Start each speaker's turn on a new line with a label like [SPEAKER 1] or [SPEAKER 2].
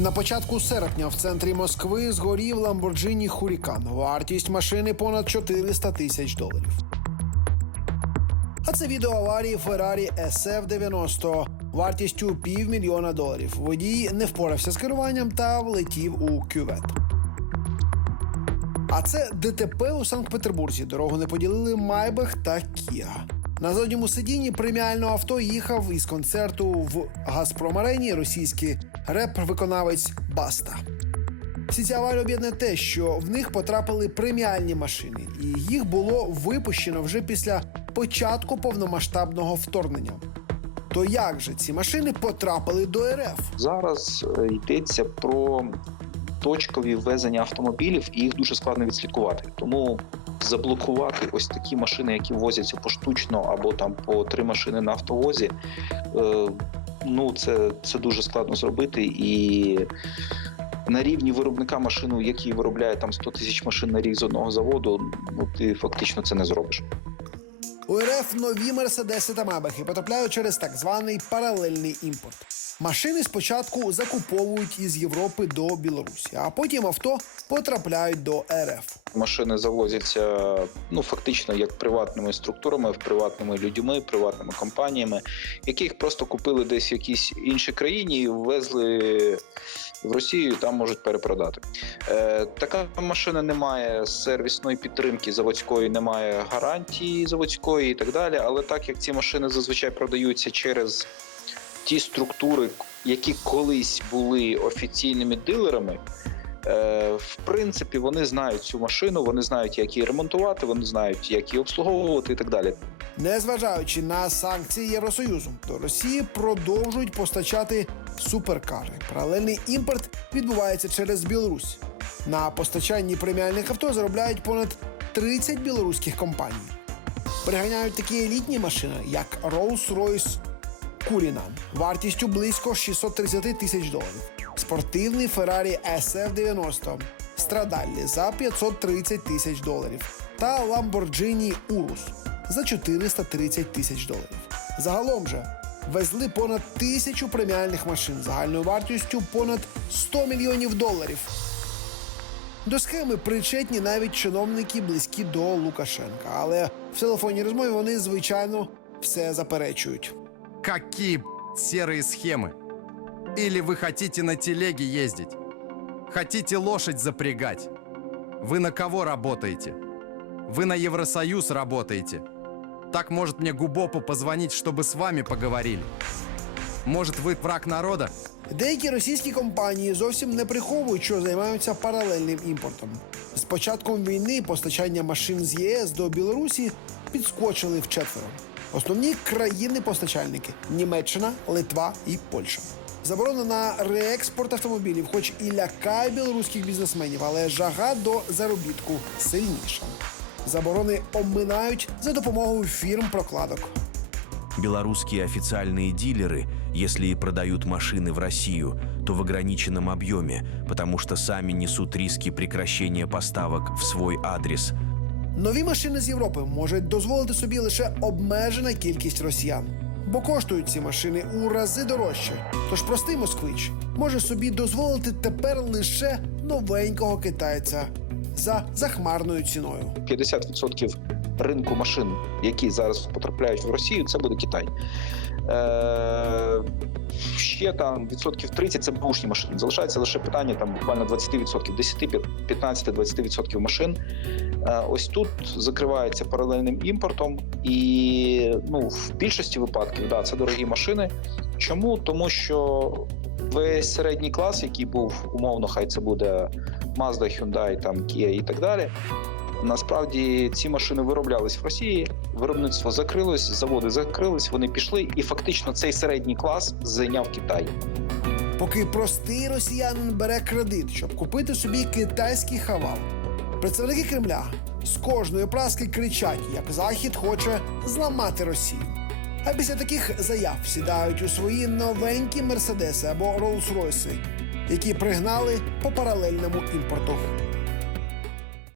[SPEAKER 1] На початку серпня в центрі Москви згорів Lamborghini Huracan. Вартість машини понад 400 тисяч доларів. А це відео аварії Ferrari SF90 вартістю півмільйона доларів. Водій не впорався з керуванням та влетів у кювет. А це ДТП у Санкт-Петербурзі. Дорогу не поділили Майбах та Кіа. На задньому сидінні преміального авто їхав із концерту в Газпром-арені російський реп-виконавець Баста. Всі ці аварії об'єднує те, що в них потрапили преміальні машини, і їх було випущено вже після початку повномасштабного вторгнення. То як же ці машини потрапили до РФ?
[SPEAKER 2] Зараз е, йдеться про точкові ввезення автомобілів, і їх дуже складно відслідкувати. Тому заблокувати ось такі машини, які ввозяться поштучно або там по три машини на автовозі. е, Ну, це, це дуже складно зробити і. На рівні виробника машину, який виробляє там 100 тисяч машин на рік з одного заводу, ну ти фактично це не зробиш.
[SPEAKER 1] У РФ нові мерседеси та мабахи потрапляють через так званий паралельний імпорт. Машини спочатку закуповують із Європи до Білорусі, а потім авто потрапляють до РФ.
[SPEAKER 2] Машини завозяться ну фактично як приватними структурами, приватними людьми, приватними компаніями, яких просто купили десь в якійсь іншій країні і ввезли в Росію, там можуть перепродати. Е, така машина не має сервісної підтримки заводської, немає гарантії заводської і так далі. Але так як ці машини зазвичай продаються через ті структури, які колись були офіційними дилерами. Е, В принципі, вони знають цю машину, вони знають, як її ремонтувати, вони знають, як її обслуговувати і так далі.
[SPEAKER 1] Незважаючи на санкції Євросоюзу, до Росії продовжують постачати суперкари. Паралельний імпорт відбувається через Білорусь. На постачанні преміальних авто заробляють понад 30 білоруських компаній. Приганяють такі елітні машини, як Rolls-Royce Cullinan, вартістю близько 630 тисяч доларів. Спортивний Ferrari SF90 Stradalli за 530 тисяч доларів та Lamborghini Urus за 430 тисяч доларів. Загалом же везли понад тисячу преміальних машин загальною вартістю понад 100 мільйонів доларів. До схеми причетні навіть чиновники близькі до Лукашенка, але в телефонній розмові вони звичайно все заперечують.
[SPEAKER 3] Какие б***ь, серые схемы? Или вы хотите на телеге ездить? Хотите лошадь запрягать? Вы на кого работаете? Вы на Евросоюз работаете? Так может мне Губопу позвонить, чтобы с вами поговорили? Может вы враг народа?
[SPEAKER 1] Деякі російські компанії зовсім не приховують, що займаються паралельним імпортом. З початком війни постачання машин з ЄС до Білорусі підскочили вчетверо. Основні країни-постачальники Німеччина, Литва і Польща. Заборона на реекспорт автомобілів, хоч і лякає білоруських бізнесменів, але жага до заробітку сильніша. Заборони оминають за допомогою фірм прокладок.
[SPEAKER 4] Белорусские официальные дилеры, если и продают машины в Россию, то в ограниченном объеме, потому что сами несут риски прекращения поставок в свой адрес.
[SPEAKER 1] Нові машини з Європи можуть дозволити собі лише обмежена кількість росіян, бо коштують ці машини у рази дорожче. Тож простий москвич може собі дозволити тепер лише новенького китайця за захмарною ціною.
[SPEAKER 2] 50% ринку машин, які зараз потрапляють в Росію, це буде Китай. Е, ще там відсотків 30 це бушні машини. Залишається лише питання там буквально 20%, 10, 15-20% машин. Е, ось тут закривається паралельним імпортом, і ну, в більшості випадків да, це дорогі машини. Чому? Тому що весь середній клас, який був умовно, хай це буде Mazda, Hyundai, там Kia і так далі. Насправді ці машини вироблялись в Росії, виробництво закрилось, заводи закрились, вони пішли, і фактично цей середній клас зайняв Китай.
[SPEAKER 1] Поки простий росіянин бере кредит, щоб купити собі китайський хавал. Представники Кремля з кожної праски кричать, як Захід хоче зламати Росію. А після таких заяв сідають у свої новенькі мерседеси або Роллс-Ройси, які пригнали по паралельному імпорту.